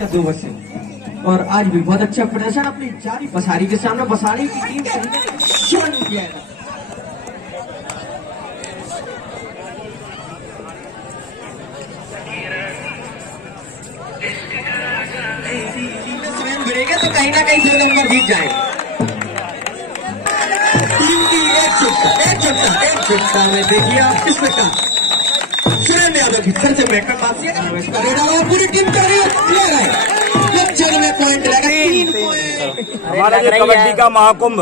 का 2 बच्चे और आज भी बहुत अच्छा प्रदर्शन अपनी जारी बसारी के सामने। बसारी की टीम चिवन किया है। स्वयं गिरेगा तो कहीं ना कहीं 2 नंबर जीत जाएगा। एक चुटका में देखिए आप किस प्रकार सुरेंद्र यादव की फिर से बैकअप वापसी है। पूरी टीम का पॉइंट लगा 3 पॉइंट। हमारा ये कबड्डी का महाकुंभ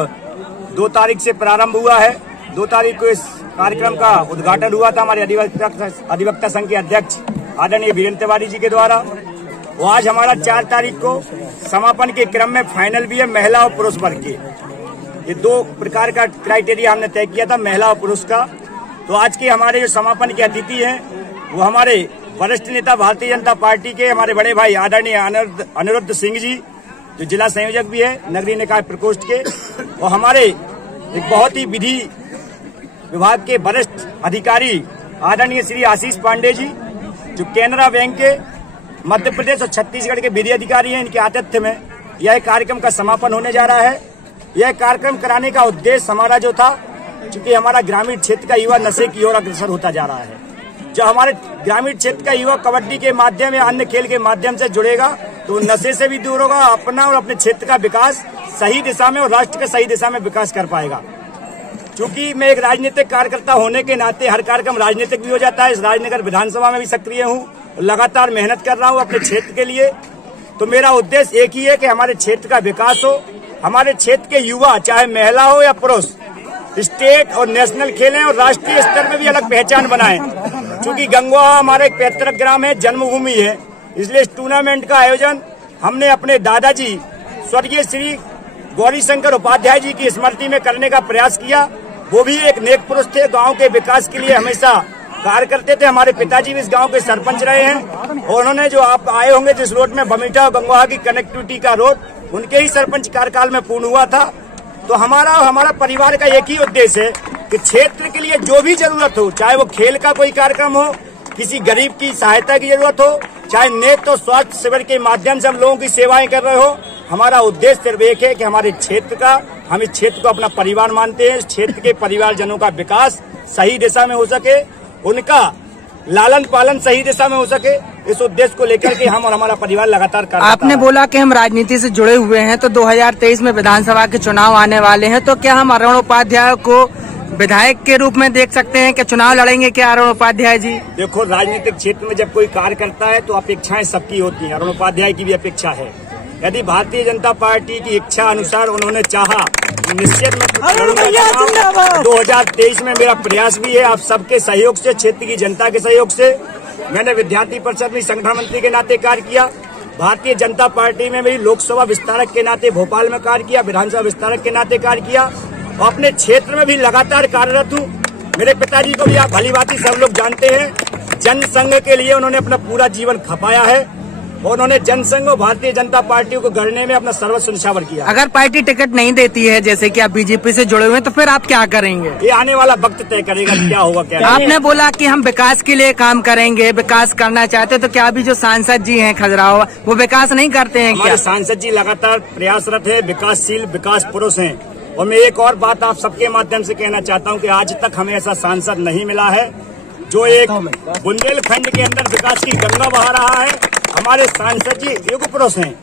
2 तारीख से प्रारंभ हुआ है। 2 तारीख को इस कार्यक्रम का उद्घाटन हुआ था हमारे अधिवक्ता संघ के अध्यक्ष आदरणीय वीरेंद्र तिवारी जी के द्वारा। वो आज हमारा 4 तारीख को समापन के क्रम में फाइनल भी है महिला और पुरुष वर्ग के। ये 2 प्रकार का क्राइटेरिया हमने तय किया था, महिला और पुरुष का। तो आज के हमारे जो समापन के अतिथि हैं वो हमारे वरिष्ठ नेता भारतीय जनता पार्टी के हमारे बड़े भाई आदरणीय अनिरुद्ध सिंह जी, जो जिला संयोजक भी है नगरीय निकाय प्रकोष्ठ के, और हमारे एक बहुत ही विधि विभाग के वरिष्ठ अधिकारी आदरणीय श्री आशीष पांडे जी, जो केनरा बैंक के मध्य प्रदेश और छत्तीसगढ़ के विधि अधिकारी हैं। इनके आतिथ्य में यह कार्यक्रम का समापन होने जा रहा है। यह कार्यक्रम कराने का उद्देश्य हमारा जो था, चूंकि हमारा ग्रामीण क्षेत्र का युवा नशे की ओर अग्रसर होता जा रहा है, जो हमारे ग्रामीण क्षेत्र का युवा कबड्डी के माध्यम या अन्य खेल के माध्यम से जुड़ेगा तो नशे से भी दूर होगा, अपना और अपने क्षेत्र का विकास सही दिशा में और राष्ट्र के सही दिशा में विकास कर पाएगा। क्योंकि मैं एक राजनीतिक कार्यकर्ता होने के नाते हर कार्यक्रम राजनीतिक भी हो जाता है। इस राजनगर विधानसभा में भी सक्रिय हूँ, लगातार मेहनत कर रहा हूँ अपने क्षेत्र के लिए। तो मेरा उद्देश्य एक ही है कि हमारे क्षेत्र का विकास हो, हमारे क्षेत्र के युवा चाहे महिला हो या पुरुष स्टेट और नेशनल खेलें और राष्ट्रीय स्तर में भी अलग पहचान बनाएं। क्योंकि गंगोहा हमारा एक पैतृक ग्राम है, जन्मभूमि है, इसलिए इस टूर्नामेंट का आयोजन हमने अपने दादाजी स्वर्गीय श्री गौरी शंकर उपाध्याय जी की स्मृति में करने का प्रयास किया। वो भी एक नेक पुरुष थे, गांव के विकास के लिए हमेशा कार्य करते थे। हमारे पिताजी भी इस गांव के सरपंच रहे हैं और उन्होंने जो आप आए होंगे जिस रोड में बमीठा और गंगोहा की कनेक्टिविटी का रोड उनके ही सरपंच कार्यकाल में पूर्ण हुआ था। तो हमारा परिवार का एक ही उद्देश्य है कि क्षेत्र के लिए जो भी जरूरत हो, चाहे वो खेल का कोई कार्यक्रम हो, किसी गरीब की सहायता की जरूरत हो, चाहे नेत्र और स्वास्थ्य शिविर के माध्यम से हम लोगों की सेवाएं कर रहे हो, हमारा उद्देश्य सिर्फ एक है कि हमारे क्षेत्र का, हम इस क्षेत्र को अपना परिवार मानते हैं, इस क्षेत्र के परिवारजनों का विकास सही दिशा में हो सके, उनका लालन पालन सही दिशा में हो सके, इस उद्देश्य को लेकर के हम और हमारा परिवार लगातार कर रहा है। आपने बोला कि हम राजनीति से जुड़े हुए हैं, तो 2023 में विधानसभा के चुनाव आने वाले हैं, तो क्या हम अरुण उपाध्याय को विधायक के रूप में देख सकते हैं कि चुनाव लड़ेंगे क्या अरुण उपाध्याय जी? देखो, राजनीतिक क्षेत्र में जब कोई कार्य करता है तो अपेक्षाएं सबकी होती हैं। अरुण उपाध्याय की भी अपेक्षा है। यदि भारतीय जनता पार्टी की इच्छा अनुसार उन्होंने चाहा, निश्चित में 2023 में मेरा प्रयास भी है आप सबके सहयोग से, क्षेत्र की जनता के सहयोग से। मैंने विद्यार्थी परिषद में संगठन मंत्री के नाते कार्य किया, भारतीय जनता पार्टी में भी लोकसभा विस्तारक के नाते भोपाल में कार्य किया, विधानसभा विस्तारक के नाते कार्य किया और अपने क्षेत्र में भी लगातार कार्यरत हूँ। मेरे पिताजी को भी आप भलीभांति सब लोग जानते हैं, जनसंघ के लिए उन्होंने अपना पूरा जीवन खपाया है और उन्होंने जनसंघ और भारतीय जनता पार्टी को गढ़ने में अपना सर्वस्व न्यौछावर किया। अगर पार्टी टिकट नहीं देती है, जैसे कि आप बीजेपी से जुड़े हुए हैं, तो फिर आप क्या करेंगे? ये आने वाला वक्त तय करेगा क्या होगा क्या। आपने बोला कि हम विकास के लिए काम करेंगे, विकास करना चाहते, तो क्या अभी जो सांसद जी हैं खजुराहो, वो विकास नहीं करते हैं क्या? सांसद जी लगातार प्रयासरत है, विकासशील विकास पुरुष हैं। और मैं एक और बात आप सबके माध्यम से कहना चाहता हूँ कि आज तक हमें ऐसा सांसद नहीं मिला है जो एक बुंदेलखंड के अंदर विकास की गंगा बहा रहा है। हमारे सांसद जी युग पुरुष हैं,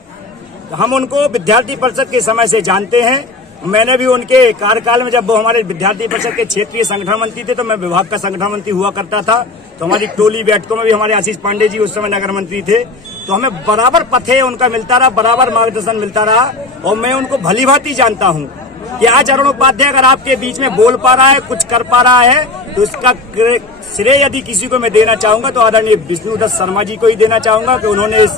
हम उनको विद्यार्थी परिषद के समय से जानते हैं। मैंने भी उनके कार्यकाल में, जब वो हमारे विद्यार्थी परिषद के क्षेत्रीय संगठन मंत्री थे, तो मैं विभाग का संगठन मंत्री हुआ करता था। तो हमारी टोली बैठकों में भी हमारे आशीष पांडे जी उस समय नगर मंत्री थे, तो हमें बराबर पथे उनका मिलता रहा, बराबर मार्गदर्शन मिलता रहा और मैं उनको भलीभांति जानता हूँ कि आज अरुण उपाध्याय अगर आपके बीच में बोल पा रहा है, कुछ कर पा रहा है, तो इसका श्रेय यदि किसी को मैं देना चाहूंगा तो आदरणीय विष्णुदत्त शर्मा जी को ही देना चाहूंगा कि उन्होंने इस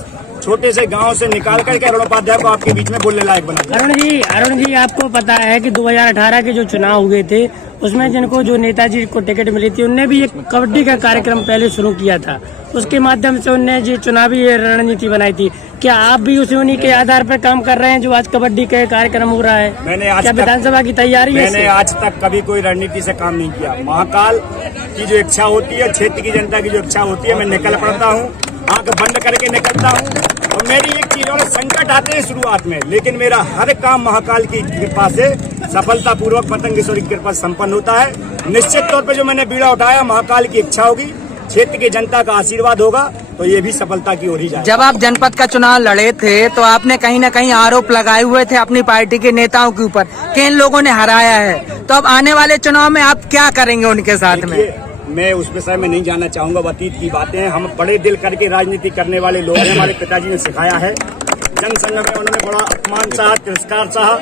छोटे से गांव से निकाल करके अरुण उपाध्याय को आपके बीच में बोलने लायक बना। अरुण जी आपको पता है कि 2018 के जो चुनाव हुए थे उसमें जिनको जो नेताजी को टिकट मिली थी उनने भी एक कबड्डी का कार्यक्रम पहले शुरू किया था, उसके माध्यम से उनने जो चुनावी रणनीति बनाई थी। क्या आप भी उन्हीं के आधार पर काम कर रहे हैं जो आज कबड्डी का कार्यक्रम हो रहा है? मैंने आज विधानसभा की तैयारी है? मैंने आज तक कभी कोई रणनीति से काम नहीं किया। महाकाल की जो इच्छा होती है, क्षेत्र की जनता की जो इच्छा होती है, मैं निकल पड़ता हूँ आंख बंद करके निकलता हूँ। और मेरी एक चीज और, संकट आते हैं शुरुआत में, लेकिन मेरा हर काम महाकाल की कृपा से सफलतापूर्वक पतंगेश्वरी की कृपा से संपन्न होता है। निश्चित तौर पे जो मैंने बीड़ा उठाया, महाकाल की इच्छा होगी, क्षेत्र की जनता का आशीर्वाद होगा, तो ये भी सफलता की ओर ही जाएगा। जब आप जनपद का चुनाव लड़े थे तो आपने कहीं न कहीं आरोप लगाए हुए थे अपनी पार्टी के नेताओं के ऊपर कि इन लोगों ने हराया है, तो अब आने वाले चुनाव में आप क्या करेंगे उनके साथ में? मैं उस विषय में नहीं जानना चाहूंगा, वो अतीत की बातें हैं। हम बड़े दिल करके राजनीति करने वाले लोग हैं। हमारे पिताजी ने सिखाया है, जनसंघ में उन्होंने बड़ा अपमान सहा, तिरस्कार सहा,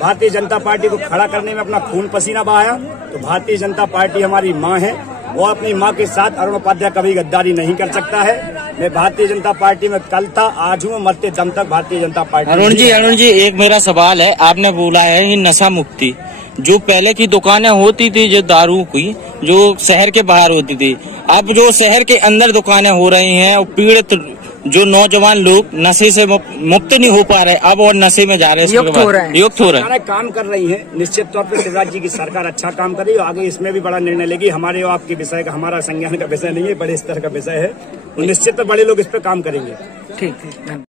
भारतीय जनता पार्टी को खड़ा करने में अपना खून पसीना बहाया। तो भारतीय जनता पार्टी हमारी माँ है, वो अपनी माँ के साथ अरुण उपाध्याय कभी गद्दारी नहीं कर सकता है। मैं भारतीय जनता पार्टी में कल था, आज हूँ, मरते दम तक भारतीय जनता पार्टी। अरुण जी एक मेरा सवाल है, आपने बोला है ये नशा मुक्ति, जो पहले की दुकानें होती थी जो दारू की, जो शहर के बाहर होती थी, अब जो शहर के अंदर दुकानें हो रही हैं और पीड़ित जो नौजवान लोग नशे से मुक्त नहीं हो पा रहे, अब और नशे में जा रहे हैं, युक्त हो रहे हैं। काम कर रही है। निश्चित तौर पर शिवराज जी की सरकार अच्छा काम कर रही है, आगे इसमें भी बड़ा निर्णय लेगी। हमारे और आपके विषय का, हमारा संज्ञान का विषय नहीं है, बड़े स्तर का विषय है। निश्चित बड़े लोग इस पर काम करेंगे। ठीक।